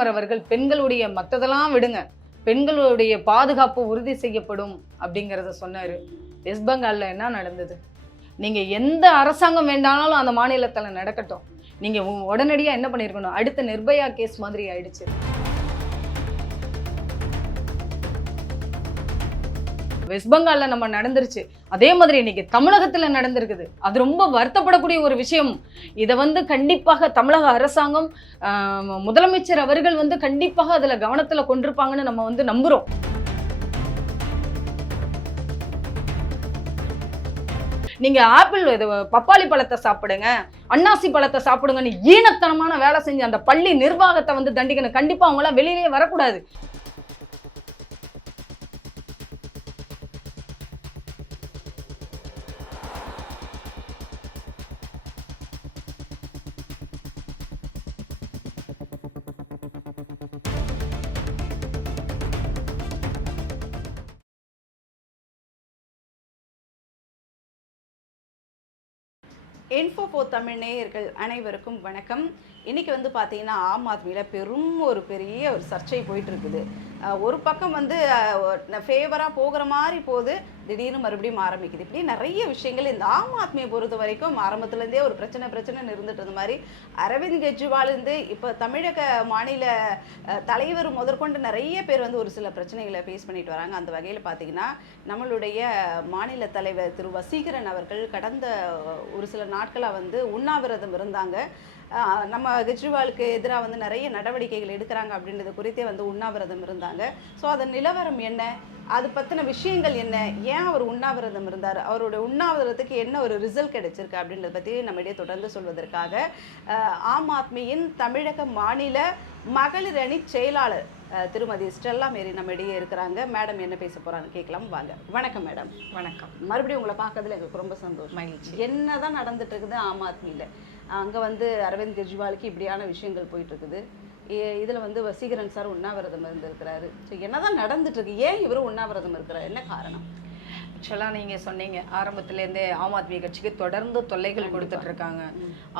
பிரதமர் அவர்கள் பெண்களுடைய மற்றதெல்லாம் விடுங்க. பெண்களுடைய பாதுகாப்பு உறுதி செய்யப்படும் அப்படிங்கிறத சொன்னார். வெஸ்ட் பெங்காலில் என்ன நடந்தது? நீங்க எந்த அரசாங்கம் வேண்டானாலும் அந்த மாநிலத்தில் நடக்கட்டும். நீங்க உடனடியாக உடனடியா என்ன பண்ணிருக்கணும்? அடுத்த நிர்பயா கேஸ் மாதிரி ஆயிடுச்சு. வெஸ்ட் பெங்காலில் நம்ம நடந்துருச்சு. அதே மாதிரி இன்னைக்கு தமிழகத்துல நடந்திருக்குது. அது ரொம்ப வருத்தப்படக்கூடிய ஒரு விஷயம். இதை வந்து கண்டிப்பாக தமிழக அரசாங்கம் முதலமைச்சர் அவர்கள் வந்து கண்டிப்பாக அதுல கவனத்துல கொண்டிருப்பாங்கன்னு நம்ம வந்து நம்புறோம். நீங்க ஆப்பிள் இது பப்பாளி பழத்தை சாப்பிடுங்க அன்னாசி பழத்தை சாப்பிடுங்கன்னு ஈனத்தனமான வேலை செஞ்சு அந்த பள்ளி நிர்வாகத்தை வந்து தண்டிக்கணும். கண்டிப்பா அவங்களாம் வெளியிலேயே வரக்கூடாது. இன்ஃபோ போ தமிழ் நேயர்கள் அனைவருக்கும் வணக்கம். இன்றைக்கி வந்து பார்த்தீங்கன்னா ஆம் ஆத்மியில் பெரும் ஒரு பெரிய ஒரு சர்ச்சை போயிட்டுருக்குது. ஒரு பக்கம் வந்து ஃபேவராக போகிற மாதிரி போது திடீர்னு மறுபடியும் ஆரம்பிக்குது. இப்படி நிறைய விஷயங்கள் இந்த ஆம் ஆத்மியை பொறுத்த வரைக்கும் ஆரம்பத்துலேருந்தே ஒரு பிரச்சனை பிரச்சனை இருந்துட்டு இருந்த மாதிரி அரவிந்த் கெஜ்ரிவாலிருந்து இப்போ தமிழக மாநில தலைவர் முதற்கொண்டு நிறைய பேர் வந்து ஒரு சில பிரச்சனைகளை ஃபேஸ் பண்ணிட்டு வராங்க. அந்த வகையில் பார்த்தீங்கன்னா நம்மளுடைய மாநில தலைவர் திரு வசீகரன் அவர்கள் கடந்த ஒரு சில நாட்களாக வந்து உண்ணாவிரதம் இருந்தாங்க. நம்ம கெஜ்ரிவாலுக்கு எதிராக வந்து நிறைய நடவடிக்கைகள் எடுக்கிறாங்க அப்படின்றது குறித்தே வந்து உண்ணாவிரதம் இருந்தாங்க. ஸோ அதன் நிலவரம் என்ன? அது பற்றின விஷயங்கள் என்ன? ஏன் அவர் உண்ணாவிரதம் இருந்தார்? அவருடைய உண்ணாவிரதத்துக்கு என்ன ஒரு ரிசல்ட் கிடைச்சிருக்கு அப்படின்றத பற்றி நம்மிடையே தொடர்ந்து சொல்வதற்காக ஆம் ஆத்மியின் தமிழக மாநில மகளிர் அணி செயலாளர் திருமதி ஸ்டெல்லா மேரி நம்மிடையே இருக்கிறாங்க. மேடம் என்ன பேச போறாங்க கேட்கலாம். வாங்க. வணக்கம் மேடம். வணக்கம். மறுபடியும் உங்களை பார்க்கறதுல எங்களுக்கு ரொம்ப சந்தோஷம். மகிழ்ச்சி. என்னதான் நடந்துட்டு இருக்குது ஆம் ஆத்மியில்? அங்கே வந்து அரவிந்த் கெஜ்ரிவாலுக்கு இப்படியான விஷயங்கள் போயிட்டுருக்குது. இதில் வந்து வசீகரன் சார் உண்ணாவிரதம் இருந்திருக்கிறாரு. ஸோ என்னதான் நடந்துட்டு இருக்கு ஏன் இவரும் உண்ணாவிரதம் இருக்கிறார்? என்ன காரணம்? ஆக்சுவலாக நீங்க சொன்னீங்க ஆரம்பத்திலேருந்தே ஆம் ஆத்மி கட்சிக்கு தொடர்ந்து தொல்லைகள் கொடுத்துட்டு இருக்காங்க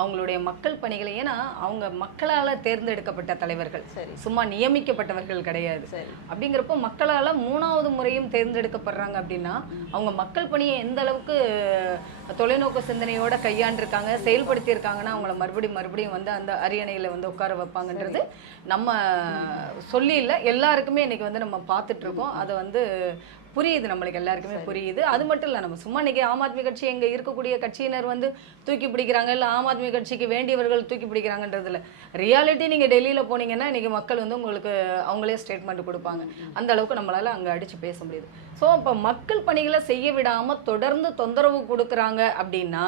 அவங்களுடைய மக்கள் பணிகளை ஏன்னா அவங்க மக்களால தேர்ந்தெடுக்கப்பட்ட தலைவர்கள். சரி. சும்மா நியமிக்கப்பட்டவர்கள் கிடையாது. சரி. அப்படிங்கிறப்போ மக்களால மூணாவது முறையும் தேர்ந்தெடுக்கப்படுறாங்க அப்படின்னா அவங்க மக்கள் பணியை எந்த அளவுக்கு தொலைநோக்கு சிந்தனையோட கையாண்டிருக்காங்க செயல்படுத்தி இருக்காங்கன்னா அவங்கள மறுபடியும் மறுபடியும் வந்து அந்த அரியணையில வந்து உட்கார வைப்பாங்கன்றது நம்ம சொல்லி இல்லை. எல்லாருக்குமே இன்னைக்கு வந்து நம்ம பார்த்துட்டு இருக்கோம் அதை வந்து புரியுது நம்மளுக்கு எல்லாருக்குமே புரியுது. அது மட்டும் இல்லை நம்ம சும்மா இன்னைக்கு ஆம் ஆத்மி கட்சி எங்க இருக்கக்கூடிய கட்சியினர் வந்து தூக்கி பிடிக்கிறாங்க இல்லை ஆம் ஆத்மி கட்சிக்கு வேண்டியவர்கள் தூக்கி பிடிக்கிறாங்கன்றதுல ரியாலிட்டி நீங்க டெல்லியில போனீங்கன்னா இன்னைக்கு மக்கள் வந்து உங்களுக்கு அவங்களே ஸ்டேட்மெண்ட் கொடுப்பாங்க. அந்த அளவுக்கு நம்மளால அங்க அடிச்சு பேச முடியுது. ஸோ அப்போ மக்கள் பணிகளை செய்ய விடாம தொடர்ந்து தொந்தரவு கொடுக்குறாங்க அப்படின்னா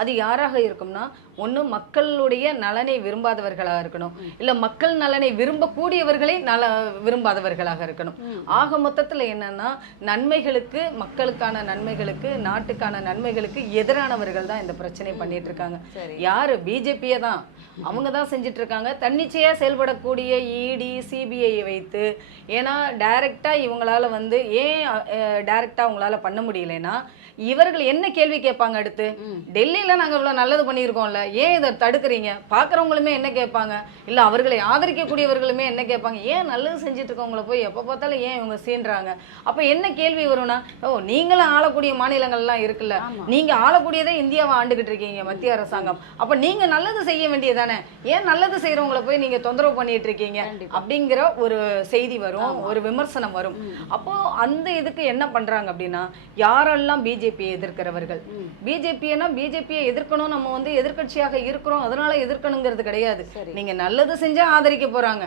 அது யாராக இருக்கும்னா ஒண்ணு மக்களுடைய நலனை விரும்பாதவர்களாக இருக்கணும். இல்ல மக்கள் நலனை விரும்பக்கூடியவர்களை நல விரும்பாதவர்களாக இருக்கணும். ஆக மொத்தத்துல என்னன்னா நன்மைகளுக்கு மக்களுக்கான நன்மைகளுக்கு நாட்டுக்கான நன்மைகளுக்கு எதிரானவர்கள் தான் இந்த பிரச்சனை பண்ணிட்டு இருக்காங்க யாரு? பிஜேபியை தான். அவங்க தான் செஞ்சுட்டு இருக்காங்க தன்னிச்சையா செயல்படக்கூடிய இடி சிபிஐ வைத்து ஏன்னா டைரக்டா இவங்களால வந்து ஏன் டைரக்டா அவங்களால பண்ண முடியலைன்னா இவர்கள் என்ன கேள்வி கேட்பாங்க அடுத்து. டெல்லியில நாங்க இவ்வளவு நல்லது பண்ணியிருக்கோம்ல ஏன் இதை தடுக்கிறீங்க? பாக்குறவங்களுமே என்ன கேட்பாங்க? இல்ல அவர்களை ஆதரிக்கக்கூடியவர்களுமே என்ன கேட்பாங்க? ஏன் நல்லது செஞ்சுட்டு இருக்கவங்கள போய் எப்ப பார்த்தாலும் ஏன் இவங்க சீன்றாங்க? அப்ப என்ன கேள்வி வரும்னா ஓ நீங்களும் ஆளக்கூடிய மாநிலங்கள்லாம் இருக்குல்ல. நீங்க ஆளக்கூடியதே இந்தியாவை ஆண்டுகிட்டு இருக்கீங்க மத்திய அரசாங்கம். அப்ப நீங்க நல்லது செய்ய வேண்டியதானே? ஏன் நல்லது செய்யறவங்கள போய் நீங்க தொந்தரவு பண்ணிட்டு இருக்கீங்க. அப்படிங்கிற ஒரு செய்தி வரும் ஒரு விமர்சனம் வரும். அப்போ அந்த இதுக்கு என்ன பண்றாங்க அப்படின்னா யாரெல்லாம் பிஜேபியை எதிர்க்கிறவர்கள். பிஜேபினா பிஜேபியை எதிர்க்கணும் நம்ம வந்து எதிர்க்கட்சியாக இருக்கிறோம் அதனால எதிர்க்கணுங்கிறது கிடையாது. நீங்க நல்லது செஞ்சா ஆதரிக்க போறாங்க.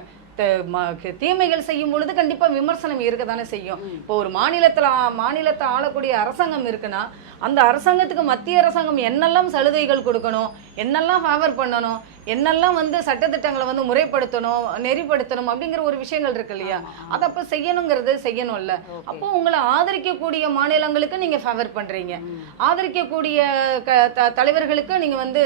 தீமைகள் செய்யும் பொழுது கண்டிப்பா விமர்சனம் இருக்க தானே செய்யும். இப்போ ஒரு மாநிலத்துல மாநிலத்தை ஆளக்கூடிய அரசாங்கம் இருக்குன்னா அந்த அரசாங்கத்துக்கு மத்திய அரசாங்கம் என்னெல்லாம் சலுகைகள் கொடுக்கணும் என்னெல்லாம் ஃபேவர் பண்ணணும் என்னெல்லாம் வந்து சட்டத்திட்டங்களை வந்து முறைப்படுத்தணும் நெறிப்படுத்தணும் அப்படிங்கிற ஒரு விஷயங்கள் இருக்கு இல்லையா? அதை அப்ப செய்யணுங்கிறது செய்யணும்ல. அப்போ உங்களை ஆதரிக்கக்கூடிய மாநிலங்களுக்கு நீங்க ஃபேவர் பண்றீங்க. ம். ஆதரிக்கக்கூடிய தலைவர்களுக்கு நீங்க வந்து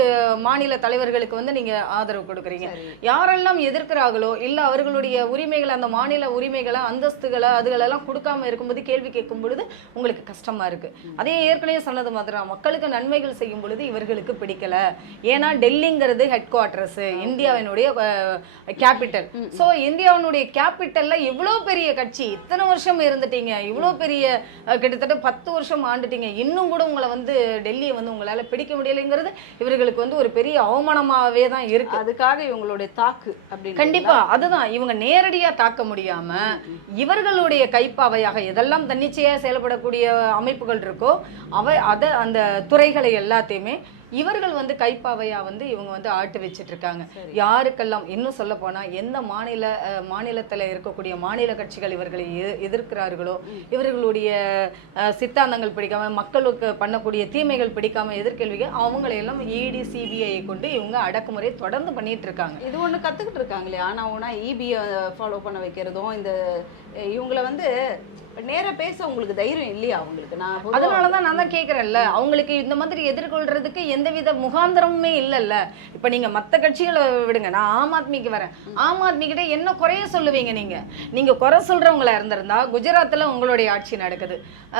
மாநில தலைவர்களுக்கு வந்து நீங்க ஆதரவு கொடுக்குறீங்க. யாரெல்லாம் எதிர்க்கிறாங்களோ இல்ல அவர்களுடைய உரிமைகளை அந்த மாநில உரிமைகளை அந்தஸ்துகளை அதுகளெல்லாம் கொடுக்காம இருக்கும்போது கேள்வி கேட்கும் பொழுது உங்களுக்கு கஷ்டமா இருக்கு. அதே ஏற்கனவே சொன்னது மாதிரி மக்களுக்கு நன்மைகள் செய்யும் பொழுது இவர்களுக்கு பிடிக்கல. ஏன்னா டெல்லிங்கிறது ஹெட் குவார்ட்டர் குவார்டர்ஸ் இந்தியாவினுடைய கேபிட்டல் ஸோ இந்தியாவினுடைய கேபிட்டல்ல இவ்வளோ பெரிய கட்சி இத்தனை வருஷம் இருந்துட்டீங்க இவ்வளோ பெரிய கிட்டத்தட்ட பத்து வருஷம் ஆண்டுட்டீங்க இன்னும் கூட உங்களை வந்து டெல்லியை வந்து உங்களால பிடிக்க முடியலைங்கிறது இவர்களுக்கு வந்து ஒரு பெரிய அவமானமாவே தான் இருக்கு. அதுக்காக இவங்களுடைய தாக்கு அப்படின்னு கண்டிப்பா அதுதான். இவங்க நேரடியா தாக்க முடியாம இவர்களுடைய கைப்பாவையாக எதெல்லாம் தன்னிச்சையா செயல்படக்கூடிய அமைப்புகள் இருக்கோ அவை அத அந்த துறைகளை எல்லாத்தையுமே இவர்கள் வந்து கைப்பாவையா வந்து இவங்க வந்து ஆட்டு வச்சிட்டு இருக்காங்க. யாருக்கெல்லாம் இன்னும் சொல்ல போனா எந்த மாநில மாநிலத்துல இருக்கக்கூடிய மாநில கட்சிகள் இவர்களை எ- எதிர்க்கிறார்களோ இவர்களுடைய சித்தாந்தங்கள் பிடிக்காம மக்களுக்கு பண்ணக்கூடிய தீமைகள் பிடிக்காம எதிர்கேள்விகள் அவங்களை எல்லாம் இடி சிபிஐ கொண்டு இவங்க அடக்குமுறை தொடர்ந்து பண்ணிட்டு இருக்காங்க இது ஒண்ணு கத்துக்கிட்டு இருக்காங்களே ஆனா உனா இபியை ஃபாலோ பண்ண வைக்கிறதும் இந்த இவங்கள வந்து நேரம் பேச உங்களுக்கு தைரியம் இல்லையா அவங்களுக்கு நான் அதனால அதனாலதான் நான் தான் கேட்குறேன்ல அவங்களுக்கு இந்த மாதிரி எதிர்கொள்றதுக்கு எந்தவித முகாந்திரமுமே இல்லைல்ல. இப்போ நீங்கள் மற்ற கட்சிகளை விடுங்க. நான் ஆம் ஆத்மிக்கு வரேன். ஆம் ஆத்மிக்கிட்ட என்ன குறைய சொல்லுவீங்க நீங்க? நீங்க குறை சொல்றவங்களா இருந்திருந்தா குஜராத்தில் உங்களுடைய ஆட்சி நடக்குது.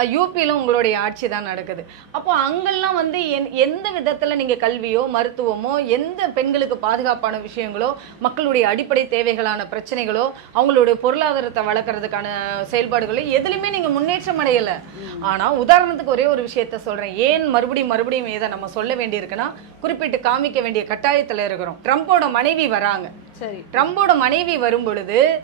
யூபியில் உங்களுடைய ஆட்சி தான் நடக்குது. அப்போ அங்கெல்லாம் வந்து என்- எந்த விதத்தில் நீங்க கல்வியோ மருத்துவமோ எந்த பெண்களுக்கு பாதுகாப்பான விஷயங்களோ மக்களுடைய அடிப்படை தேவைகளான பிரச்சனைகளோ அவங்களுடைய பொருளாதாரத்தை வளர்க்கறதுக்கான செயல்பாடுகளோ எதுலையுமே நீங்க முன்னேற்றம் அடையல. ஆனா உதாரணத்துக்கு ஒரே ஒரு விஷயத்த சொல்றேன். ஏன் மறுபடியும் மறுபடியும் இதை நம்ம சொல்ல வேண்டியிருக்குன்னா குறிப்பிட்டு காமிக்க வேண்டிய கட்டாயத்துல இருக்கிறோம். ட்ரம்போட மனைவி வராங்க. சரி. ட்ரம்போட மனைவி வரும் பொழுது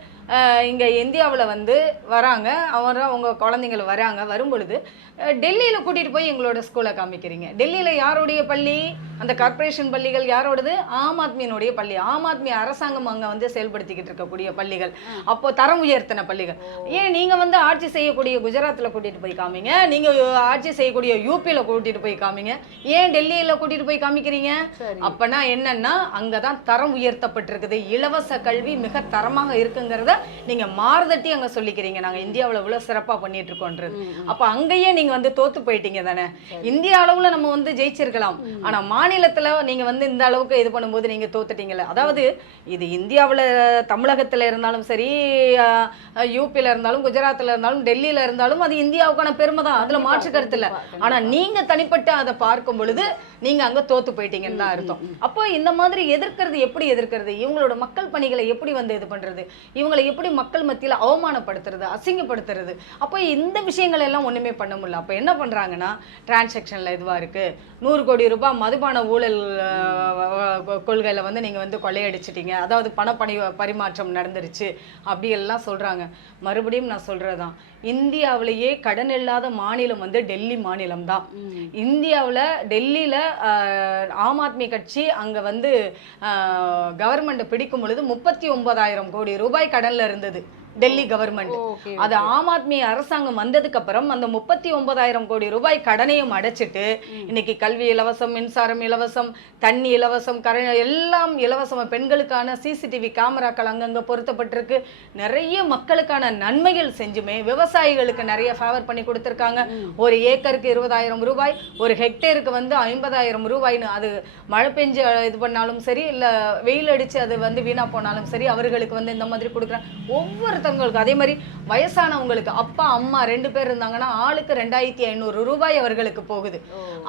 இங்க இந்தியாவுல வந்து வராங்க. அவர் அவங்க குழந்தைங்கள வராங்க. வரும் பொழுது அஹ், டெல்லியில கூட்டிட்டு போய் எங்களோட ஸ்கூலை காமிக்கிறீங்க. டெல்லியில யாருடைய பள்ளி? அந்த கார்ப்பரேஷன் பள்ளிகள் யாரோடது? ஆம் ஆத்மியினுடைய பள்ளி. ஆம் ஆத்மி அரசாங்கம் அங்க வந்து செயல்படுத்திக்கிட்டு இருக்கக்கூடிய பள்ளிகள். அப்போ தரம் உயர்த்தின பள்ளிகள். ஏன் நீங்க வந்து ஆட்சி செய்யக்கூடிய குஜராத்ல கூட்டிட்டு போய் காமிங்க? நீங்க ஆட்சி செய்யக்கூடிய யூபியில கூட்டிட்டு போய் காமிங்க. ஏன் டெல்லியில கூட்டிட்டு போய் காமிக்கிறீங்க? அப்பனா என்னன்னா அங்கதான் தரம் உயர்த்தப்பட்டிருக்குது. இலவச கல்வி மிக தரமாக இருக்குங்கிறத நீங்க மாறுதட்டி அங்க சொல்லிக்கிறீங்க. நாங்க இந்தியாவுல இவ்வளவு சிறப்பா பண்ணிட்டு இருக்கோன்றது. அப்ப அங்கேயே நீங்க வந்து தோத்து போயிட்டீங்க தானே? இந்திய அளவுல நம்ம வந்து ஜெயிச்சிருக்கலாம். ஆனா மாநிலத்துல நீங்க வந்து இந்த அளவுக்கு இது பண்ணும்போது நீங்க தோத்துட்டீங்கல்ல. அதாவது இது இந்தியாவுல தமிழகத்துல இருந்தாலும் சரி யூபியில இருந்தாலும் குஜராத்ல இருந்தாலும் டெல்லியில இருந்தாலும் அது இந்தியாவுக்கான பெருமை தான். அதுல மாற்று கருத்து இல்ல. ஆனா நீங்க தனிப்பட்டு அதை பார்க்கும் பொழுது நீங்க அங்க தோத்து போயிட்டீங்கன்னு தான் அர்த்தம். அப்போ இந்த மாதிரி எதிர்க்கிறது எப்படி எதிர்க்கிறது? இவங்களோட மக்கள் பணிகளை எப்படி வந்து இது பண்றது? இவங்களை எப்படி மக்கள் மத்தியில அவமானப்படுத்துறது அசிங்கப்படுத்துறது? அப்போ இந்த விஷயங்கள் எல்லாம் ஒண்ணுமே பண்ண முடியல. அப்போ என்ன பண்றாங்கன்னா டிரான்சாக்ஷன்ல இதுவா இருக்கு. நூறு கோடி ரூபாய் மதுபான ஊழல் கொள்கையில வந்து நீங்க வந்து கொள்ளையடிச்சிட்டீங்க. அதாவது பணப்பணி பரிமாற்றம் நடந்துருச்சு. அப்படி எல்லாம் சொல்றாங்க. மறுபடியும் நான் சொல்றதுதான். இந்தியாவிலேயே கடன் இல்லாத மாநிலம் வந்து டெல்லி மாநிலம் தான். இந்தியாவில் டெல்லியில் ஆம் ஆத்மி கட்சி அங்கே வந்து கவர்மெண்ட்டை பிடிக்கும் பொழுது முப்பத்தி ஒன்பதாயிரம் கோடி ரூபாய் கடனில் இருந்தது. டெல்லி கவர்மெண்ட் அது ஆம் ஆத்மி அரசாங்கம் வந்ததுக்கு அப்புறம் அந்த முப்பத்தி ஒன்பதாயிரம் கோடி ரூபாய் கடனையும் அடைச்சிட்டு இன்னைக்கு கல்வி இலவசம் மின்சாரம் இலவசம் தண்ணி இலவசம் கர எல்லாம் இலவசம். பெண்களுக்கான சிசிடிவி கேமராக்கள் அங்கங்க பொருத்தப்பட்டிருக்கு. நிறைய மக்களுக்கான நன்மைகள் செஞ்சுமே. விவசாயிகளுக்கு நிறைய ஃபேவர் பண்ணி கொடுத்துருக்காங்க. ஒரு ஏக்கருக்கு இருபதாயிரம் ரூபாய் ஒரு ஹெக்டேருக்கு வந்து ஐம்பதாயிரம் ரூபாய்னு. அது மழை பெஞ்சு இது பண்ணாலும் சரி இல்ல வெயில் அடிச்சு அது வந்து வீணா போனாலும் சரி அவர்களுக்கு வந்து இந்த மாதிரி கொடுக்குறாங்க. ஒவ்வொருத்தவங்களுக்கு அதே மாதிரி வயசானவங்களுக்கு அப்பா அம்மா ரெண்டு பேர் இருந்தாங்கன்னா ஆளுக்கு ரெண்டாயிரத்தி ஐநூறு ரூபாய் அவர்களுக்கு போகுது.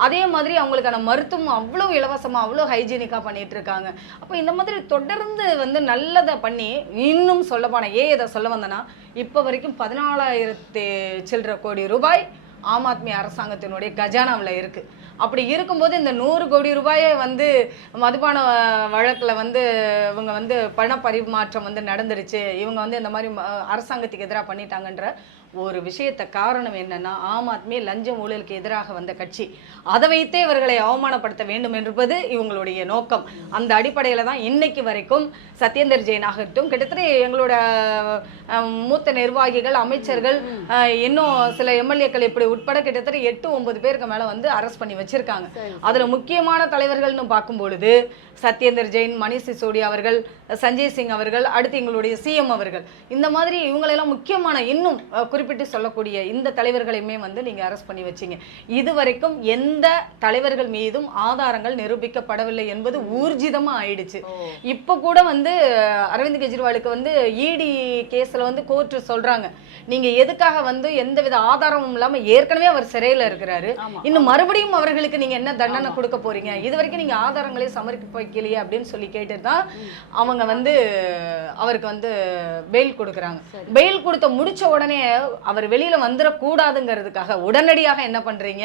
அதே மாதிரி அவங்களுக்கான மருத்துவம் அவ்வளோ இலவசமா அவ்வளோ ஹைஜீனிக்காக பண்ணிட்டு இருக்காங்க. அப்போ இந்த மாதிரி தொடர்ந்து வந்து நல்லதை பண்ணி இன்னும் சொல்ல போனா ஏன் இதை சொல்ல வந்தேன்னா இப்போ வரைக்கும் பதினாலாயிரத்தி சில்லற கோடி ரூபாய் ஆம் ஆத்மி அரசாங்கத்தினுடைய கஜானாவில் இருக்கு. அப்படி இருக்கும்போது இந்த நூறு கோடி ரூபாயை வந்து மதுபான வழக்கில் வந்து இவங்க வந்து பண பரிமாற்றம் வந்து நடந்துருச்சு. இவங்க வந்து இந்த மாதிரி ம- அரசாங்கத்துக்கு எதிராக பண்ணிட்டாங்கன்ற ஒரு விஷயத்த காரணம் என்னன்னா ஆம் ஆத்மி லஞ்சம் ஊழலுக்கு எதிராக வந்த கட்சி. அதை வைத்தே இவர்களை அவமானப்படுத்த வேண்டும் என்பது இவங்களுடைய நோக்கம். அந்த அடிப்படையில தான் இன்னைக்கு வரைக்கும் சத்யேந்தர் ஜெயின் ஆகட்டும் கிட்டத்தட்ட எங்களோட மூத்த நிர்வாகிகள் அமைச்சர்கள் இன்னும் சில எம்எல்ஏக்கள் இப்படி உட்பட கிட்டத்தட்ட எட்டு ஒன்பது பேருக்கு மேல வந்து அரெஸ்ட் பண்ணி வச்சிருக்காங்க. சரி அதுல முக்கியமான தலைவர்கள்னு பார்க்கும் பொழுது சத்யேந்தர் ஜெயின் மணிஷ் சிசோடியா அவர்கள் சஞ்சய் சிங் அவர்கள் அடுத்து எங்களுடைய சிஎம் அவர்கள். இந்த மாதிரி இவங்களெல்லாம் முக்கியமான இன்னும் குறிப்பிட்ட சொல்லக்கூடிய இந்த தலைவர்களையுமே வந்து நீங்க அரெஸ்ட் பண்ணி வச்சீங்க. இதுவரைக்கும் எந்த தலைவர்கள் மீதும் ஆதாரங்கள் நிரூபிக்கப்படவில்லை என்பது ஊர்ஜிதமா ஆயிடுச்சு. இப்போ கூட வந்து அரவிந்த் கெஜ்ரிவாலுக்கு வந்து இடி கேஸ்ல வந்து கோர்ட் சொல்றாங்க. நீங்க எதுக்காக வந்து எந்தவித ஆதாரமும் இல்லாம ஏற்கனவே அவர் சிறையில இருக்கிறாரு. இன்னும் மறுபடியும் அவர்களுக்கு நீங்க என்ன தண்டனை. கொடுக்க போறீங்க? இது வரைக்கும் நீங்க ஆதாரங்களே சமர்ப்பிக்க வைக்கலையே அப்படின்னு சொல்லி கேட்டுட்டு தான் அவங்க வந்து அவருக்கு வந்து பெயில் கொடுக்குறாங்க. பெயில் கொடுத்த முடிச்ச உடனே அவர் வெளியில வந்துடக்கூடாதுங்கிறதுக்காக உடனடியாக என்ன பண்றீங்க?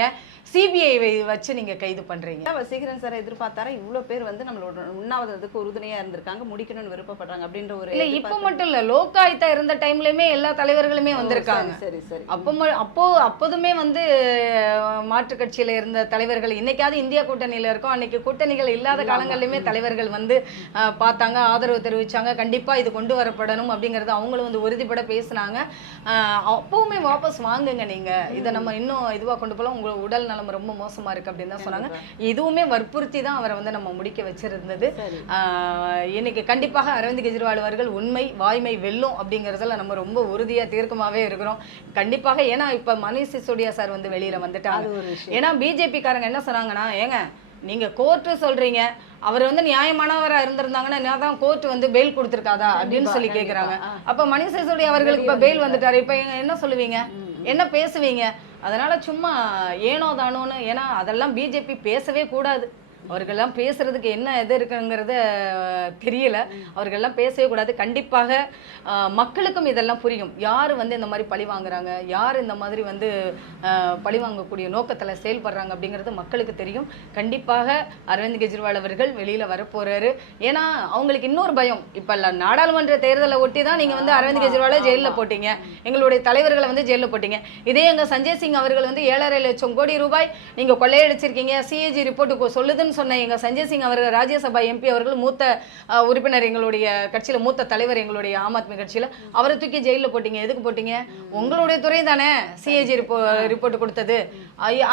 சிபிஐ வச்சு நீங்க கைது பண்றீங்க. வசீகரன் சார் எதிர்பார்த்தாரா? இவ்வளவு பேர் வந்து நம்மளோட உண்ணாவிரதத்துக்கு உறுதுணையா இருந்திருக்காங்க முடிக்கணும்னு விருப்பப்படுறாங்க அப்படின்ற ஒரு இல்ல இப்ப மட்டும் இல்ல லோக்காயுத்தா இருந்த டைம்லயுமே எல்லா தலைவர்களுமே வந்திருக்காங்க. சரி சரி அப்போ அப்போ அப்போதுமே வந்து மாற்றுக் கட்சியில இருந்த தலைவர்கள் இன்னைக்காவது இந்தியா கூட்டணியில இருக்கோம். அன்னைக்கு கூட்டணிகள் இல்லாத இல்லாம, காலங்களிலுமே தலைவர்கள் வந்து பார்த்தாங்க ஆதரவு தெரிவிச்சாங்க. கண்டிப்பா இது கொண்டு வரப்படணும் அப்படிங்கறது அவங்களும் வந்து உறுதிப்பட பேசினாங்க. அப்பவுமே வாபஸ் வாங்குங்க நீங்க. இதை நம்ம இன்னும் இதுவா கொண்டு போகலாம் உங்க உடல் நலம் ரொம்ப மோசமா இருக்கு அப்படின்னு தான் சொன்னாங்க. இதுவுமே வற்புறுத்தி தான் அவரை வந்து நம்ம முடிக்க வச்சிருந்தது. இன்னைக்கு கண்டிப்பாக அரவிந்த் கெஜ்ரிவால் அவர்கள் உண்மை வாய்மை வெல்லும் அப்படிங்கறதுல நம்ம ரொம்ப உறுதியா தீர்க்கமாவே இருக்கிறோம். கண்டிப்பாக ஏன்னா இப்ப மணிஷ் சிசோடியா சார் வந்து வெளியில வந்துட்டாங்க. ஏன்னா பிஜேபி காரங்க என்ன சொன்னாங்கன்னா ஏங்க நீங்க கோர்ட்டு சொல்றீங்க. அவர் வந்து நியாயமானவரா இருந்திருந்தாங்கன்னா நான் தான் கோர்ட் வந்து பெயில் கொடுத்திருக்காதா அப்படின்னு சொல்லி ஆ. அப்ப மணிஷ் சிசோடியா அவர்களுக்கு இப்ப பெயில் வந்துட்டாரு. இப்ப என்ன சொல்லுவீங்க. என்ன பேசுவீங்க? அதனால சும்மா ஏனோ தானோன்னு ஏன்னா அதெல்லாம் பிஜேபி பேசவே கூடாது. அவர்கள்லாம் பேசுறதுக்கு என்ன இது இருக்குங்கிறத தெரியல. அவர்கள்லாம் பேசவே கூடாது. கண்டிப்பாக மக்களுக்கும் இதெல்லாம் புரியும். யார் வந்து இந்த மாதிரி பழி வாங்குறாங்க? யார் இந்த மாதிரி வந்து பழி வாங்கக்கூடிய நோக்கத்தில் செயல்படுறாங்க அப்படிங்கிறது மக்களுக்கு தெரியும். கண்டிப்பாக அரவிந்த் கெஜ்ரிவால் அவர்கள் வெளியில் வரப்போறாரு. ஏன்னா அவங்களுக்கு இன்னொரு பயம். இப்போ நாடாளுமன்ற தேர்தலை ஒட்டி தான் நீங்கள் வந்து அரவிந்த் கெஜ்ரிவாலை ஜெயிலில். போட்டீங்க. எங்களுடைய தலைவர்களை வந்து ஜெயிலில் போட்டீங்க. இதே எங்க சஞ்சய் சிங் அவர்கள் வந்து ஏழரை லட்சம் கோடி ரூபாய் நீங்க கொள்ளையடிச்சிருக்கீங்க. சிஏஜி ரிப்போர்ட் சொல்லுதுன்னு சொன்ன எங்கள் சஞ்சய் சிங் அவர்கள் ராஜ்யசபா எம்பி அவர்கள் மூத்த உறுப்பினர் எங்களுடைய கட்சியில் மூத்த தலைவர் எங்களுடைய ஆம் ஆத்மி கட்சியில் அவரை தூக்கி ஜெயிலில் போட்டீங்க. எதுக்கு போட்டீங்க? உங்களுடைய துறை தானே சிஏஜி ரிப்போ ரிப்போர்ட் கொடுத்தது.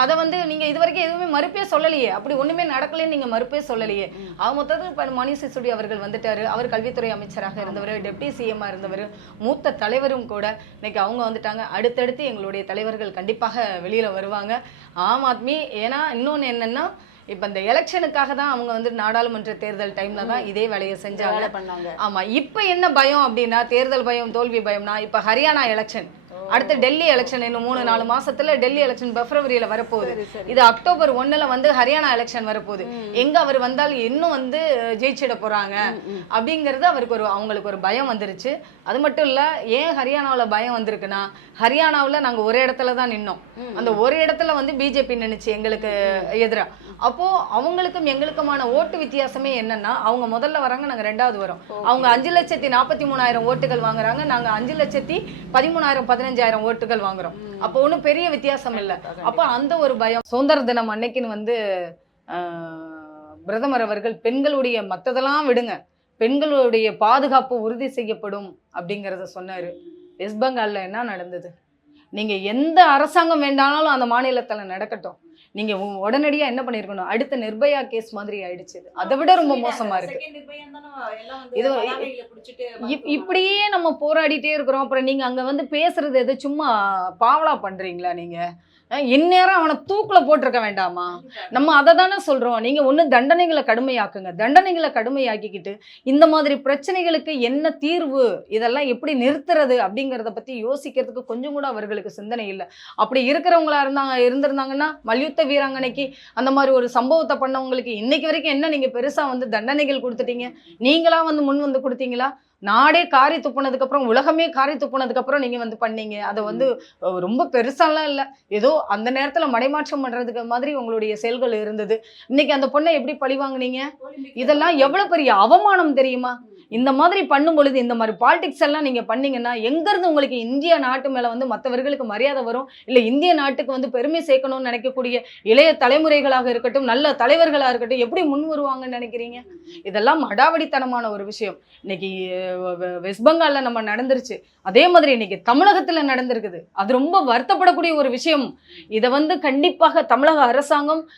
அதை வந்து நீங்கள் இது வரைக்கும் எதுவுமே மறுப்பே சொல்லலையே. அப்படி ஒன்றுமே நடக்கலன்னு நீங்கள் மறுப்பே சொல்லலையே. அவங்க மொத்தத்தில் இப்போ மணிஷ் சிசுடி அவர்கள் வந்துட்டார். அவர் கல்வித்துறை அமைச்சராக இருந்தவர் டெப்டி சிஎம்மாக இருந்தவர் மூத்த தலைவரும் கூட இன்னைக்கு அவங்க வந்துட்டாங்க. அடுத்தடுத்து எங்களுடைய தலைவர்கள் கண்டிப்பாக வெளியில் வருவாங்க. ஆம் ஆத்மி ஏன்னா இன்னொன்று என்னன்னா இப்ப இந்த எலெக்ஷனுக்காக தான் அவங்க வந்து நாடாளுமன்ற தேர்தல் டைம்ல தான் இதே வேலையை செஞ்சாங்க. ஆமா இப்ப என்ன பயம் அப்படின்னா தேர்தல் பயம் தோல்வி பயம்னா இப்ப ஹரியானா எலெக்ஷன் அடுத்து டெல்லி எலெக்ஷன் இன்னும் மூணு நாலு மாசத்துல டெல்லி எலெக்ஷன் பிப்ரவரியில வரப்போகுது. இது அக்டோபர் ஒண்ணுல வந்து ஹரியானா எலெக்ஷன் வரப்போகுது. எங்க அவர் வந்தால் இன்னும் வந்து ஜெயிச்சிட போறாங்க. அப்படிங்கிறது அவருக்கு ஒரு அவங்களுக்கு ஒரு பயம் வந்துருச்சு. அது மட்டும் இல்ல ஏன் ஹரியானாவுல பயம் வந்திருக்குன்னா ஹரியானாவுல நாங்க ஒரு இடத்துல தான் நின்னோம். அந்த ஒரு இடத்துல வந்து பிஜேபி நின்னுச்சு எங்களுக்கு எதிரா. அப்போ அவங்களுக்கும் எங்களுக்குமான ஓட்டு வித்தியாசமே என்னன்னா அவங்க முதல்ல வராங்க நாங்க ரெண்டாவது வரோம். அவங்க அஞ்சு லட்சத்தி நாற்பத்தி மூணாயிரம் ஓட்டுகள் வாங்குறாங்க நாங்க அஞ்சு லட்சத்தி பதிமூணாயிரம் பதினஞ்சாயிரம் ஓட்டுகள் வாங்குறோம். அப்போ ஒன்றும் பெரிய வித்தியாசம் இல்ல. அப்போ அந்த ஒரு பயம். சுதந்திர தினம் அன்னைக்குன்னு வந்து பிரதமர் அவர்கள் பெண்களுடைய மத்ததெல்லாம் விடுங்க. பெண்களுடைய பாதுகாப்பு உறுதி செய்யப்படும் அப்படிங்கறத சொன்னாரு. வெஸ்ட் பெங்கால்ல என்ன நடந்தது? நீங்க எந்த அரசாங்கம் வேண்டானாலும் அந்த மாநிலத்துல நடக்கட்டும். நீங்க உடனடியா என்ன பண்ணிருக்கணும்? அடுத்த நிர்பயா கேஸ் மாதிரி ஆயிடுச்சு. அதை விட ரொம்ப மோசமா இருக்கு. இது இப்- இப்படியே நம்ம போராடிட்டே இருக்கிறோம். அப்புறம் நீங்க அங்க வந்து பேசுறது எது? சும்மா பாவலா பண்றீங்களா நீங்க? இந்நேரம் அவனை தூக்குல போட்டிருக்க வேண்டாமா? நம்ம அதை தானே சொல்றோம். நீங்க ஒன்று தண்டனைகளை கடுமையாக்குங்க. தண்டனைகளை கடுமையாக்கிக்கிட்டு இந்த மாதிரி பிரச்சனைகளுக்கு என்ன தீர்வு? இதெல்லாம் எப்படி நிறுத்துறது அப்படிங்கிறத பத்தி யோசிக்கிறதுக்கு கொஞ்சம் கூட அவர்களுக்கு சிந்தனை இல்லை. அப்படி இருக்கிறவங்களா இருந்தாங்க இருந்திருந்தாங்கன்னா மல்யுத்த வீராங்கனைக்கு அந்த மாதிரி ஒரு சம்பவத்தை பண்ணவங்களுக்கு இன்னைக்கு வரைக்கும் என்ன நீங்க பெருசா வந்து தண்டனைகள் கொடுத்துட்டீங்க? நீங்களா வந்து முன் வந்து கொடுத்தீங்களா? நாடே காரி துப்புனதுக்கு அப்புறம் உலகமே காரி துப்புனதுக்கு அப்புறம் நீங்க வந்து பண்ணீங்க. அதை வந்து ரொம்ப பெருசாலாம் இல்ல. ஏதோ அந்த நேரத்துல மடைமாற்றம் பண்றதுக்கு மாதிரி உங்களுடைய செயல்கள் இருந்தது. இன்னைக்கு அந்த பொண்ணை எப்படி பழி வாங்குனீங்க? இதெல்லாம் எவ்வளவு பெரிய அவமானம் தெரியுமா? இந்த மாதிரி பண்ணும் பொழுது இந்த மாதிரி பாலிடிக்ஸ் எல்லாம் நீங்கள் பண்ணீங்கன்னா எங்கேருந்து உங்களுக்கு இந்திய நாட்டு மேலே வந்து மற்றவர்களுக்கு மரியாதை வரும்? இல்லை இந்திய நாட்டுக்கு வந்து பெருமை சேர்க்கணும்னு நினைக்கக்கூடிய இளைய தலைமுறைகளாக இருக்கட்டும் நல்ல தலைவர்களாக இருக்கட்டும் எப்படி முன் வருவாங்கன்னு நினைக்கிறீங்க? இதெல்லாம் மடாவடித்தனமான ஒரு விஷயம். இன்னைக்கு வெ- வெஸ்ட் பெங்காலில் நம்ம நடந்துருச்சு. அதே மாதிரி இன்னைக்கு தமிழகத்தில் நடந்திருக்குது. அது ரொம்ப வருத்தப்படக்கூடிய ஒரு விஷயம். இதை வந்து கண்டிப்பாக தமிழக அரசாங்கம்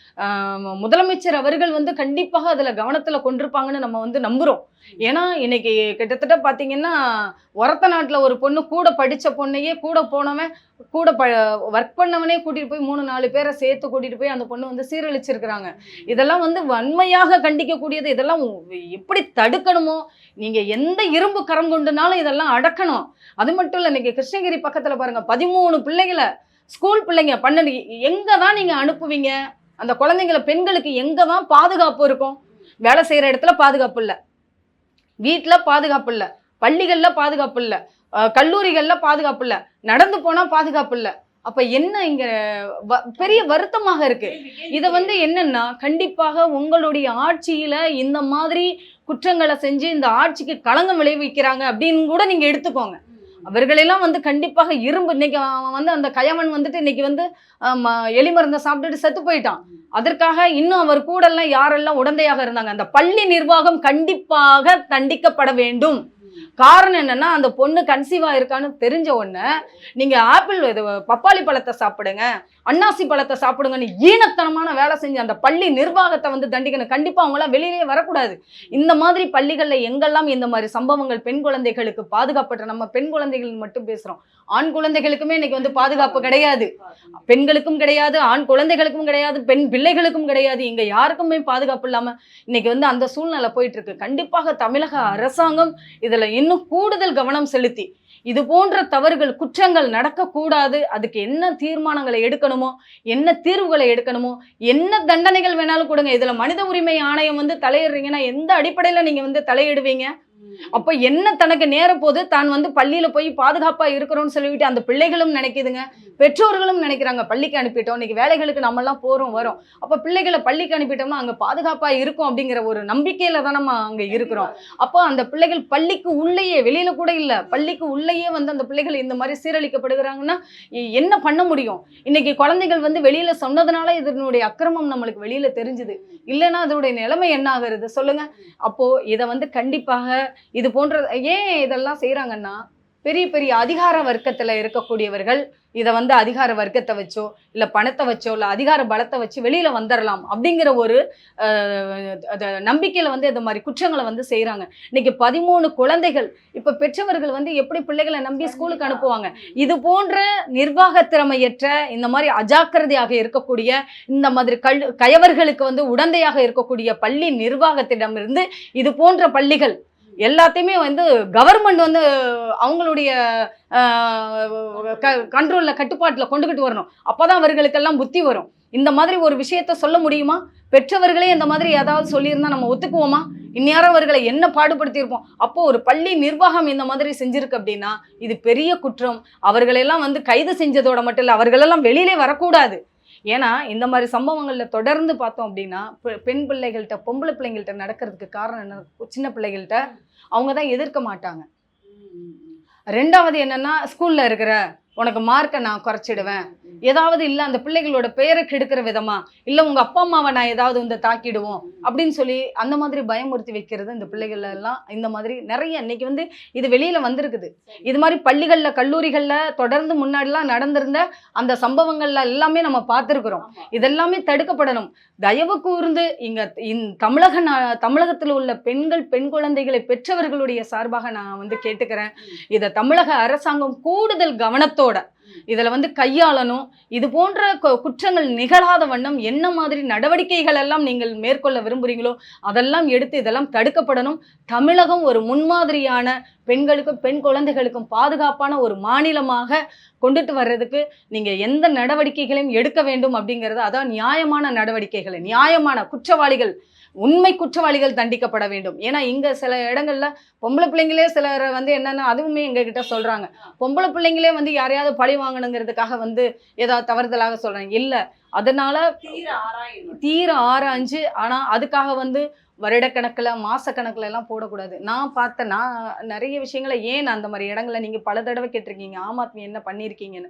முதலமைச்சர் அவர்கள் வந்து கண்டிப்பாக அதில் கவனத்தில் கொண்டிருப்பாங்கன்னு நம்ம வந்து நம்புகிறோம் ஏன்னா இன்னைக்கு கிட்டத்தட்ட பார்த்தீங்கன்னா ஒரத்த நாட்டில் ஒரு பொண்ணு கூட படித்த பொண்ணையே கூட போனவன் கூட ப ஒர்க் பண்ணவனே கூட்டிகிட்டு போய் மூணு நாலு பேரை சேர்த்து கூட்டிகிட்டு போய் அந்த பொண்ணு வந்து சீரழிச்சிருக்கிறாங்க. இதெல்லாம் வந்து வன்மையாக கண்டிக்கக்கூடியது. இதெல்லாம் எப்படி தடுக்கணுமோ நீங்கள் எந்த இரும்பு கரம் கொண்டுனாலும் இதெல்லாம் அடக்கணும். அது மட்டும் இல்லை இன்றைக்கி கிருஷ்ணகிரி பக்கத்தில் பாருங்கள் பதிமூணு பிள்ளைகளை ஸ்கூல் பிள்ளைங்க பன்னெண்டு எங்கே தான் நீங்கள் அனுப்புவீங்க? அந்த குழந்தைங்கள பெண்களுக்கு எங்கே தான் பாதுகாப்பு இருக்கும்? வேலை செய்கிற இடத்துல பாதுகாப்பு இல்லை. வீட்டில் பாதுகாப்பு இல்லை. பள்ளிகளில் பாதுகாப்பு இல்லை. கல்லூரிகளில் பாதுகாப்பு இல்லை. நடந்து போனால் பாதுகாப்பு இல்லை. அப்போ என்ன இங்கே பெரிய வருத்தமாக இருக்கு. இதை வந்து என்னன்னா கண்டிப்பாக உங்களுடைய ஆட்சியில இந்த மாதிரி குற்றங்களை செஞ்சு இந்த ஆட்சிக்கு களங்கம் விளைவிக்கிறாங்க அப்படின்னு கூட நீங்க எடுத்துக்கோங்க. அவர்களெல்லாம் வந்து கண்டிப்பாக இரும்பு. இன்னைக்கு அவன் வந்து அந்த கயவன் வந்துட்டு இன்னைக்கு வந்து எலி மருந்தை சாப்பிட்டுட்டு செத்து போயிட்டான். அதற்காக இன்னும் அவர் கூடெல்லாம் யாரெல்லாம் உடந்தையாக இருந்தாங்க அந்த பள்ளி நிர்வாகம் கண்டிப்பாக தண்டிக்கப்பட வேண்டும். காரணம் என்னன்னா அந்த பொண்ணு கன்சீவா இருக்கான்னு தெரிஞ்ச உடனே நீங்க ஆப்பிள் இது பப்பாளி பழத்தை சாப்பிடுங்க அன்னாசி பழத்தை சாப்பிடுங்கன்னு ஈனத்தனமான வேலை செஞ்சு அந்த பள்ளி நிர்வாகத்தை வந்து தண்டிக்கணும். கண்டிப்பா அவங்களாம் வெளியிலேயே வரக்கூடாது. இந்த மாதிரி பள்ளிகள்ல எங்கெல்லாம் இந்த மாதிரி சம்பவங்கள் பெண் குழந்தைகளுக்கு பாதுகாப்பற்ற நம்ம பெண் குழந்தைகள் மட்டும் பேசுறோம். ஆண் குழந்தைகளுக்குமே இன்னைக்கு வந்து பாதுகாப்பு கிடையாது. பெண்களுக்கும் கிடையாது ஆண் குழந்தைகளுக்கும் கிடையாது பெண் பிள்ளைகளுக்கும் கிடையாது. இங்க யாருக்குமே பாதுகாப்பு இல்லாம இன்னைக்கு வந்து அந்த சூழ்நிலை போயிட்டு இருக்கு கண்டிப்பாக தமிழக அரசாங்கம் இதுல இன்னும் கூடுதல் கவனம் செலுத்தி இது போன்ற தவறுகள் குற்றங்கள் நடக்கக்கூடாது. அதுக்கு என்ன தீர்மானங்களை எடுக்கணுமோ என்ன தீர்வுகளை எடுக்கணுமோ என்ன தண்டனைகள் வேணாலும் கொடுங்க. இதுல மனித உரிமை ஆணையம் வந்து தலையிடுறீங்கன்னா எந்த அடிப்படையில நீங்க வந்து தலையிடுவீங்க? அப்ப என்ன தனக்கு நேர போது தான் வந்து பள்ளியில போய் பாதுகாப்பா இருக்கிறோம்னு சொல்லிட்டு அந்த பிள்ளைகளும் நினைக்குதுங்க. பெற்றோர்களும் நினைக்கிறாங்க பள்ளிக்கு அனுப்பிட்டோம் இன்னைக்கு வேலைகளுக்கு நம்ம எல்லாம் போறோம் வரோம். அப்ப பிள்ளைகளை பள்ளிக்கு அனுப்பிட்டோம்னா அங்க பாதுகாப்பா இருக்கும் அப்படிங்கிற ஒரு நம்பிக்கையில தான் நம்ம அங்க இருக்கிறோம். அப்போ அந்த பிள்ளைகள் பள்ளிக்கு உள்ளேயே வெளியில கூட இல்ல பள்ளிக்கு உள்ளேயே வந்து அந்த பிள்ளைகள் இந்த மாதிரி சீரழிக்கப்படுகிறாங்கன்னா என்ன பண்ண முடியும்? இன்னைக்கு குழந்தைகள் வந்து வெளியில சொன்னதுனால இதனுடைய அக்கிரமம் நம்மளுக்கு வெளியில தெரிஞ்சுது. இல்லைன்னா அதனுடைய நிலைமை என்ன ஆகுறது? சொல்லுங்க. அப்போ இதை வந்து கண்டிப்பாக இது போன்ற ஏன் இதெல்லாம் செய்கிறாங்கன்னா பெரிய பெரிய அதிகார வர்க்கத்தில் இருக்கக்கூடியவர்கள் இதை வந்து அதிகார வர்க்கத்தை வச்சோ இல்லை பணத்தை வச்சோ இல்லை அதிகார பலத்தை வச்சு வெளியில் வந்துடலாம் அப்படிங்கிற ஒரு நம்பிக்கையில் வந்து இந்த மாதிரி குற்றங்களை வந்து செய்கிறாங்க இன்னைக்கு பதிமூணு குழந்தைகள் இப்போ பெற்றவர்கள் வந்து எப்படி பிள்ளைகளை நம்பி ஸ்கூலுக்கு அனுப்புவாங்க? இது போன்ற நிர்வாக திறமையற்ற இந்த மாதிரி அஜாக்கிரதையாக இருக்கக்கூடிய இந்த மாதிரி கல் கயவர்களுக்கு வந்து உடந்தையாக இருக்கக்கூடிய பள்ளி நிர்வாகத்திடமிருந்து இது போன்ற பள்ளிகள் எல்லாத்தையுமே வந்து கவர்மெண்ட் வந்து அவங்களுடைய கண்ட்ரோலில் கட்டுப்பாட்டில் கொண்டுகிட்டு வரணும். அப்பதான் அவர்களுக்கெல்லாம் புத்தி வரும். இந்த மாதிரி ஒரு விஷயத்த சொல்ல முடியுமா? பெற்றவர்களே இந்த மாதிரி ஏதாவது சொல்லியிருந்தா நம்ம ஒத்துக்குவோமா? இந்நேரம் அவர்களை என்ன பாடுபடுத்தியிருப்போம்? அப்போ ஒரு பள்ளி நிர்வாகம் இந்த மாதிரி செஞ்சிருக்கு அப்படின்னா இது பெரிய குற்றம். அவர்களெல்லாம் வந்து கைது செஞ்சதோட மட்டும் இல்லை அவர்களெல்லாம் வெளியிலே வரக்கூடாது. ஏன்னா இந்த மாதிரி சம்பவங்கள்ல தொடர்ந்து பார்த்தோம் அப்படின்னா பெண் பிள்ளைகள்கிட்ட பொம்பளை பிள்ளைங்கள்ட்ட நடக்கிறதுக்கு காரணம் என்ன? சின்ன பிள்ளைகள்கிட்ட அவங்க தான் எதிர்க்க மாட்டாங்க. ரெண்டாவது என்னன்னா ஸ்கூல்ல இருக்கிற உனக்கு மார்க்கை நான் குறைச்சிடுவேன். ஏதாவது இல்லை அந்த பிள்ளைகளோட பெயரை கெடுக்கிற விதமா? இல்லை உங்க அப்பா அம்மாவை நான் ஏதாவது வந்து தாக்கிடுவோம் அப்படின்னு சொல்லி அந்த மாதிரி பயமுறுத்தி வைக்கிறது இந்த பிள்ளைகள் எல்லாம் இந்த மாதிரி நிறைய. இன்னைக்கு வந்து இது வெளியில வந்திருக்குது. இது மாதிரி பள்ளிகள்ல கல்லூரிகள்ல தொடர்ந்து முன்னாடிலாம் நடந்திருந்த அந்த சம்பவங்கள்ல எல்லாமே நம்ம பார்த்துருக்குறோம். இதெல்லாமே தடுக்கப்படணும். தயவு கூர்ந்து இங்க தமிழக நா- தமிழகத்தில் உள்ள பெண்கள் பெண் குழந்தைகளை பெற்றவர்களுடைய சார்பாக நான் வந்து கேட்டுக்கிறேன். இதை தமிழக அரசாங்கம் கூடுதல் கவனத்தோட இதில் வந்து கையாளணும். இது போன்ற குற்றங்கள் நிகழாத வண்ணம் என்ன மாதிரி நடவடிக்கைகள் எல்லாம் நீங்கள் மேற்கொள்ள விரும்புகிறீங்களோ அதெல்லாம் எடுத்து இதெல்லாம் தடுக்கப்படணும். தமிழகம் ஒரு முன்மாதிரியான பெண்களுக்கும் பெண் குழந்தைகளுக்கும் பாதுகாப்பான ஒரு மாநிலமாக கொண்டுட்டு வர்றதுக்கு நீங்கள் எந்த நடவடிக்கைகளையும் எடுக்க வேண்டும் அப்படிங்கிறது அதான் நியாயமான நடவடிக்கைகள் நியாயமான குற்றவாளிகள் உண்மை குற்றவாளிகள் தண்டிக்கப்பட வேண்டும். ஏன்னா இங்க சில இடங்கள்ல பொம்பளை பிள்ளைங்களே சிலர் வந்து என்னன்னா அதுவுமே எங்க கிட்ட சொல்றாங்க. பொம்பளை பிள்ளைங்களே வந்து யாரையாவது பழி வாங்கணுங்கிறதுக்காக வந்து ஏதாவது தவறுதலாக சொல்றாங்க. இல்ல அதனால தீர ஆராய்ஞ்சு ஆனா அதுக்காக வந்து வருடக்கணக்கில் மாசக்கணக்குல எல்லாம் போடக்கூடாது. நான் பார்த்த நான் நிறைய விஷயங்களை ஏன் அந்த மாதிரி இடங்களை நீங்க பல தடவை கேட்டிருக்கீங்க? ஆம் ஆத்மி என்ன பண்ணியிருக்கீங்கன்னு.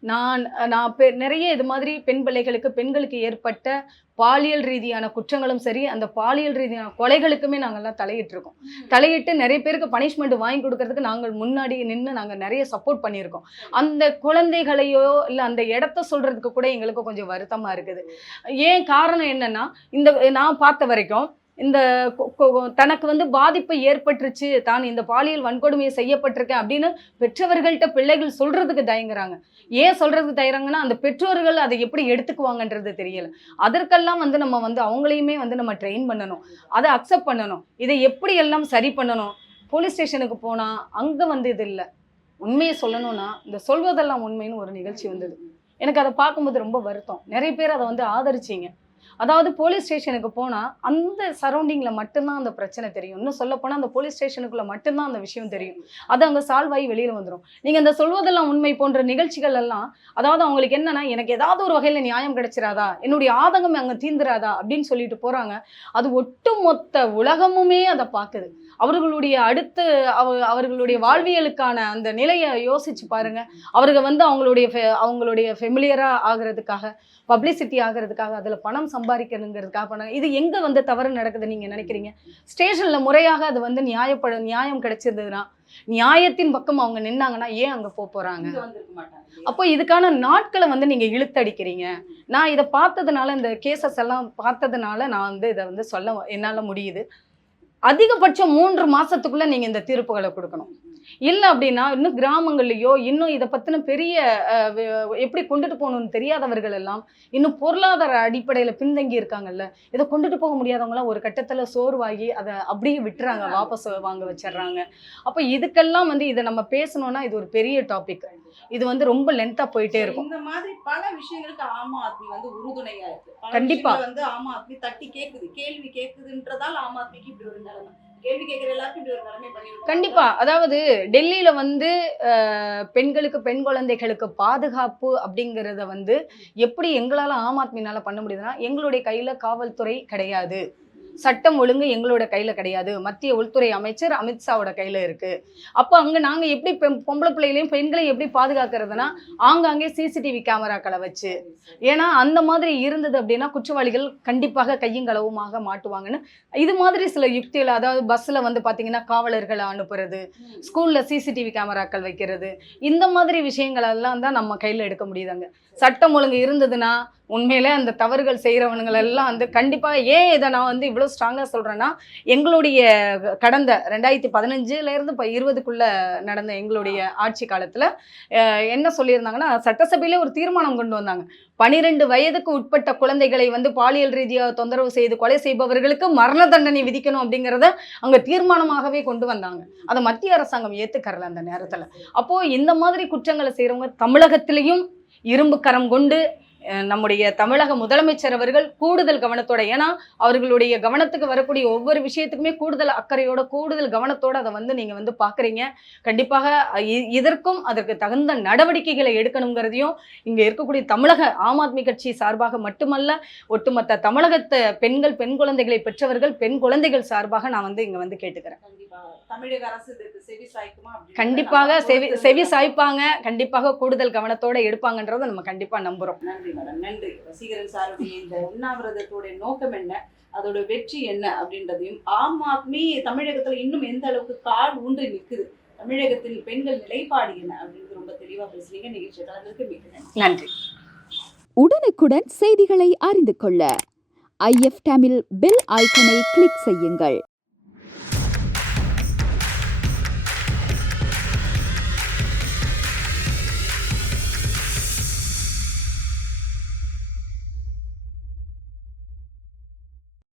நான் நான் பெ- நிறைய இது மாதிரி பெண் பிள்ளைகளுக்கு பெண்களுக்கு ஏற்பட்ட பாலியல் ரீதியான குற்றங்களும் சரி அந்த பாலியல் ரீதியான கொலைகளுக்குமே நாங்கள்லாம் தலையிட்டிருக்கோம். தலையிட்டு நிறைய பேருக்கு பனிஷ்மெண்ட் வாங்கி கொடுக்கறதுக்கு நாங்கள் முன்னாடி நின்று நாங்கள் நிறைய சப்போர்ட் பண்ணியிருக்கோம். அந்த குழந்தைகளையோ இல்லை அந்த இடத்த சொல்றதுக்கு கூட எங்களுக்கு கொஞ்சம் வருத்தமா இருக்குது. ஏன் காரணம் என்னன்னா இந்த நான் பார்த்த வரைக்கும் இந்த கொ- தனக்கு வந்து பாதிப்பு ஏற்பட்டுருச்சு தான் இந்த பாலியல் வன்கொடுமையை செய்யப்பட்டிருக்கேன் அப்படின்னு பெற்றவர்கள்ட்ட பிள்ளைகள் சொல்கிறதுக்கு தயங்குறாங்க. ஏன் சொல்கிறதுக்கு தயங்குறாங்கன்னா அந்த பெற்றோர்கள் அதை எப்படி எடுத்துக்குவாங்கன்றது தெரியல. அதற்கெல்லாம் வந்து நம்ம வந்து அவங்களையுமே வந்து நம்ம ட்ரெயின் பண்ணணும். அதை அக்செப்ட் பண்ணணும். இதை எப்படி எல்லாம் சரி பண்ணணும்? போலீஸ் ஸ்டேஷனுக்கு போனால் அங்கே வந்து இது இல்லை. உண்மையை சொல்லணும்னா இந்த சொல்வதெல்லாம் உண்மைன்னு ஒரு நிகழ்ச்சி வந்தது. எனக்கு அதை பார்க்கும்போது ரொம்ப வருத்தம். நிறைய பேர் அதை வந்து ஆதரிச்சிங்க. அதாவது போலீஸ் ஸ்டேஷனுக்கு போனால் அந்த சரௌண்டிங்கில் மட்டும்தான் அந்த பிரச்சனை தெரியும். இன்னும் சொல்ல போனால் அந்த போலீஸ் ஸ்டேஷனுக்குள்ளே மட்டும்தான் அந்த விஷயம் தெரியும். அது அங்கே சால்வ் ஆகி வெளியில் வந்துடும் நீங்கள் அந்த சொல்வதெல்லாம் உண்மை போன்ற நிகழ்ச்சிகள் எல்லாம் அதாவது அவங்களுக்கு என்னன்னா எனக்கு ஏதாவது ஒரு வகையில் நியாயம் கிடைச்சிராதா? என்னுடைய ஆதங்கம் அங்கே தீந்துராதா? அப்படின்னு சொல்லிட்டு போகிறாங்க அது ஒட்டுமொத்த உலகமுமே அதை பார்க்குது. அவர்களுடைய அடுத்து அவ அவர்களுடைய வாழ்வியலுக்கான அந்த நிலையை யோசிச்சு பாருங்க. அவர்கள் வந்து அவங்களுடைய அவங்களுடைய ஃபெமிலியரா ஆகிறதுக்காக பப்ளிசிட்டி ஆகிறதுக்காக அதில் பணம் சம்பாதிக்கணுங்கிறதுக்காக பண்ண இது எங்கே வந்து தவறு நடக்குது நீங்கள் நினைக்கிறீங்க? ஸ்டேஷனில் முறையாக அது வந்து நியாயப்பட நியாயம் கிடைச்சிருந்ததுன்னா நியாயத்தின் பக்கம் அவங்க நின்னாங்கன்னா ஏன் அங்கே போக போகிறாங்க அப்போ இதுக்கான நாட்களை வந்து நீங்கள் இழுத்தடிக்கிறீங்க. நான் இதை பார்த்ததுனால இந்த கேசஸ் எல்லாம் பார்த்ததுனால நான் வந்து இதை வந்து சொல்ல என்னால் முடியுது. அதிகபட்சம் மூன்று மாசத்துக்குள்ள நீங்க இந்த தீர்ப்புகளை கொடுக்கணும். இல்லை அப்படின்னா இன்னும் கிராமங்கள்லயோ இன்னும் இதை பத்தின பெரிய எப்படி கொண்டுட்டு போகணும்னு தெரியாதவர்கள் எல்லாம் இன்னும் பொருளாதார அடிப்படையில பின்தங்கி இருக்காங்கல்ல இதை கொண்டுட்டு போக முடியாதவங்களாம் ஒரு கட்டத்துல சோர்வாகி அதை அப்படியே விட்டுறாங்க வாபஸ் வாங்க வச்சிடுறாங்க. அப்போ இதுக்கெல்லாம் வந்து இதை நம்ம பேசணும்னா இது ஒரு பெரிய டாபிக் இது வந்து ரொம்ப லென்த்தா போயிட்டே இருக்கும். இந்த மாதிரி பல விஷயங்களுக்கு ஆம் ஆத்மி வந்து உறுதுணையா இருக்கு. கண்டிப்பா. வந்து ஆம் ஆத்மி தட்டி கேக்குது. கேள்வி கேக்குதுன்றதால ஆம் ஆத்மிக்கு இப்படி ஒரு நிலைமை. கண்டிப்பா. அதாவது டெல்லியில வந்து பெண்களுக்கு பெண் குழந்தைகளுக்கு பாதுகாப்பு அப்படிங்கறத வந்து எப்படி எங்களால ஆம் ஆத்மினால பண்ண முடியுதுன்னா எங்களுடைய கையில காவல்துறை கிடையாது. சட்டம் ஒழுங்கு எங்களோட கையில் கிடையாது. மத்திய உள்துறை அமைச்சர் அமித்ஷாவோட கையில் இருக்குது அப்போ அங்கே நாங்கள் எப்படி பெண் பொம்பளை பிள்ளைகளையும் பெண்களையும் எப்படி பாதுகாக்கிறதுனா ஆங்காங்கே சிசிடிவி கேமராக்களை வச்சு. ஏன்னா அந்த மாதிரி இருந்தது அப்படின்னா குற்றவாளிகள் கண்டிப்பாக கையும் களவுமாக மாட்டுவாங்கன்னு. இது மாதிரி சில யுக்திகள் அதாவது பஸ்ஸில் வந்து பார்த்தீங்கன்னா காவலர்களை அனுப்புறது ஸ்கூலில் சிசிடிவி கேமராக்கள் வைக்கிறது இந்த மாதிரி விஷயங்கள் எல்லாம் தான் நம்ம கையில் எடுக்க முடியுதாங்க. சட்டம் ஒழுங்கு இருந்ததுன்னா உண்மையிலே அந்த தவறுகள் செய்கிறவனுங்கள் எல்லாம் வந்து கண்டிப்பாக ஏன் இதை நான் வந்து இவ்வளோ ஸ்ட்ராங்காக சொல்கிறேன்னா எங்களுடைய கடந்த ரெண்டாயிரத்தி பதினஞ்சுலேருந்து இப்போ இருபதுக்குள்ளே நடந்த எங்களுடைய ஆட்சி காலத்தில் என்ன சொல்லியிருந்தாங்கன்னா சட்டசபையிலே ஒரு தீர்மானம் கொண்டு வந்தாங்க. பனிரெண்டு வயதுக்கு உட்பட்ட குழந்தைகளை வந்து பாலியல் ரீதியாக தொந்தரவு செய்து கொலை செய்பவர்களுக்கு மரண தண்டனை விதிக்கணும் அப்படிங்கிறத அங்க தீர்மானமாகவே கொண்டு வந்தாங்க. அதை மத்திய அரசாங்கம் ஏத்துக்கறல அந்த நேரத்துல. அப்போ இந்த மாதிரி குற்றங்களை செய்றவங்க தமிழகத்திலையும் இரும்பு கரம் கொண்டு நம்முடைய தமிழக முதலமைச்சர் அவர்கள் கூடுதல் கவனத்தோட ஏன்னா அவர்களுடைய கவனத்துக்கு வரக்கூடிய ஒவ்வொரு விஷயத்துக்குமே கூடுதல் அக்கறையோட கூடுதல் கவனத்தோட அதை வந்து நீங்க வந்து பாக்குறீங்க கண்டிப்பாக இதற்கும் அதற்கு தகுந்த நடவடிக்கைகளை எடுக்கணுங்கிறதையும் இங்க இருக்கக்கூடிய தமிழக ஆம் ஆத்மி கட்சி சார்பாக மட்டுமல்ல ஒட்டுமொத்த தமிழகத்தை பெண்கள் பெண் குழந்தைகளை பெற்றவர்கள் பெண் குழந்தைகள் சார்பாக நான் வந்து இங்க வந்து கேட்டுக்கிறேன். தமிழக அரசு இதுக்கு செவி சாய்க்குமா கண்டிப்பாக செவி செவி. சாய்ப்பாங்க. கண்டிப்பாக கூடுதல் கவனத்தோட எடுப்பாங்கன்றதை நம்ம கண்டிப்பா நம்புறோம். நன்றி மேடம். நன்றி. ரசிகரன் சாருடைய இந்த உண்ணாவிரதத்தோட நோக்கம் என்ன? அதோட வெற்றி என்ன அப்படின்றதையும் ஆம் ஆத்மி தமிழகத்துல இன்னும் எந்த அளவுக்கு கால் ஊன்றி நிக்குது? தமிழகத்தில் பெண்கள் நிலைப்பாடு என்ன அப்படின்றது ரொம்ப தெளிவா பேசுறீங்க நிகழ்ச்சி கலந்துக்கு மிக்க நன்றி. உடனுக்குடன் செய்திகளை அறிந்து கொள்ள ஐஎஃப் தமிழ் பெல் ஐக்கனை கிளிக் செய்யுங்கள்.